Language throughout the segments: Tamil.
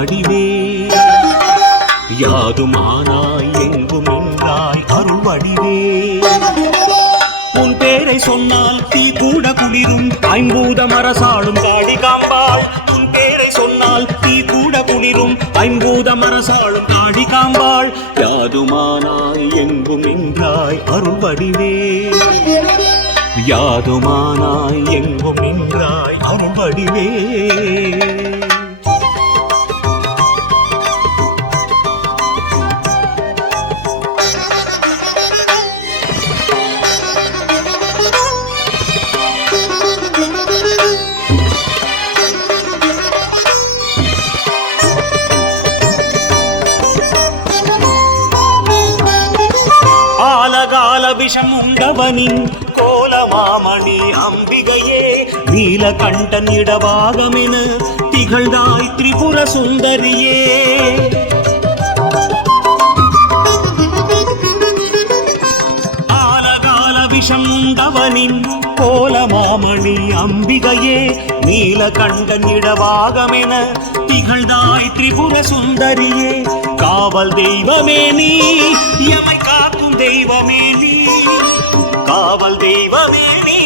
வடிவே யாதுமானாய் எங்கும் நின்றாய் அருள் வடிவே உன் பேரை சொன்னால் தீ கூட குளிரும் ஐம்பூதம் அரசாளும் காளி காம்பாள் உன் பேரை சொன்னால் தீ கூட குளிரும் ஐம்பூதம் அரசாளும் காளி காம்பாள் யாதுமானாய் எங்கும் நின்றாய் அருள் வடிவே யாதுமானாய் எங்கும் நின்றாய் அருள் வடிவே ஆலகால விஷம் உண்டவனின் கோலமாமணி அம்பிகையே நீலகண்டன் இடபாகமென திகழ்ந்தாய் திரிபுர சுந்தரியே ஆலகால விஷம் உண்டவனின் கோலமாமணி அம்பிகையே நீலகண்டன் இடபாகமென திகழ்ந்தாய் திரிபுர சுந்தரியே காவல் தெய்வமே நீ எமை காக்கும் தெய்வமே நீ காவல் தெய்வமே நீ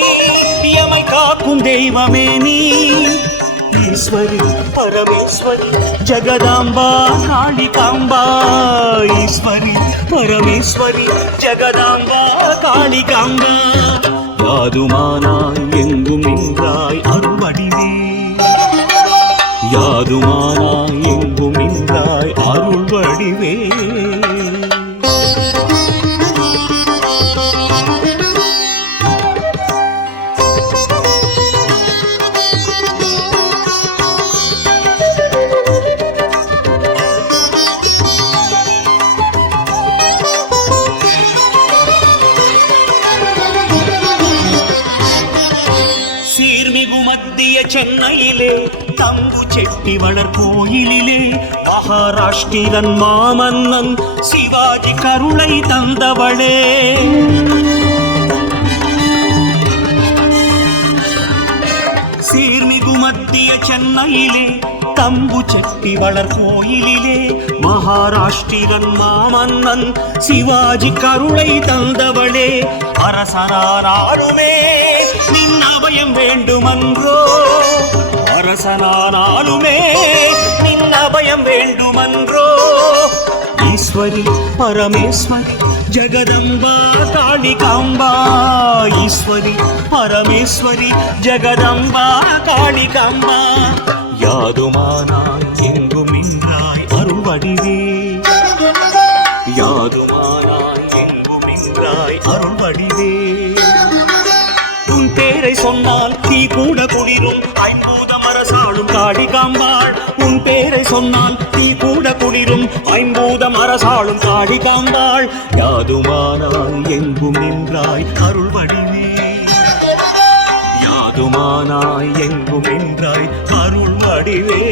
எமை காக்கும் தெய்வமே நீ ஈஸ்வரி பரமேஸ்வரி ஜகதாம்பா காளிகாம்பா ஈஸ்வரி பரமேஸ்வரி ஜகதாம்பா காளிகாம்பா யாதுமானாய் எங்கும் நின்றாய் அருள் வடிவே யாதுமானாய் எங்கும் நின்றாய் அருள் வடிவே சீர்மிகு மத்திய சென்னையிலே தம்பு செட்டி வளர் கோயிலிலே மகாராஷ்டிரன் மாமன்னன் சிவாஜி கருணை தந்தவளே சீர்மிகு மத்திய சென்னையிலே தம்பு செட்டி வளர் கோயிலிலே மகாராஷ்டிரன் மாமன்னன் சிவாஜி கருணை தந்தவளே அரசனானாலுமே நின் அபயம் வேண்டுமன்றோ அரசனானாலுமே நின் அபயம் வேண்டுமன்றோ ஈஸ்வரி பரமேஸ்வரி ஜகதம்பா காளிகாம்பா ஈஸ்வரி பரமேஸ்வரி ஜகதம்பா காளிகாம்பா யாதுமானாய் எங்கும் நின்றாய் அருள் வடிவே யாதுமானாய் எங்கும் நின்றாய் அருள் வடிவே உன் பேரை சொன்னால் தீ கூட குளிரும் ஐம்பூதம் அரசாளும் காளிகாம்பாள் உன் பேரை சொன்னால் தீ கூட குளிரும் ஐம்பூதம் அரசாளும் காளிகாம்பாள் யாதுமானாய் எங்கும் நின்றாய் அருள் வடிவே யாதுமானாய் எங்கும் நின்றாய் அருள் வடிவே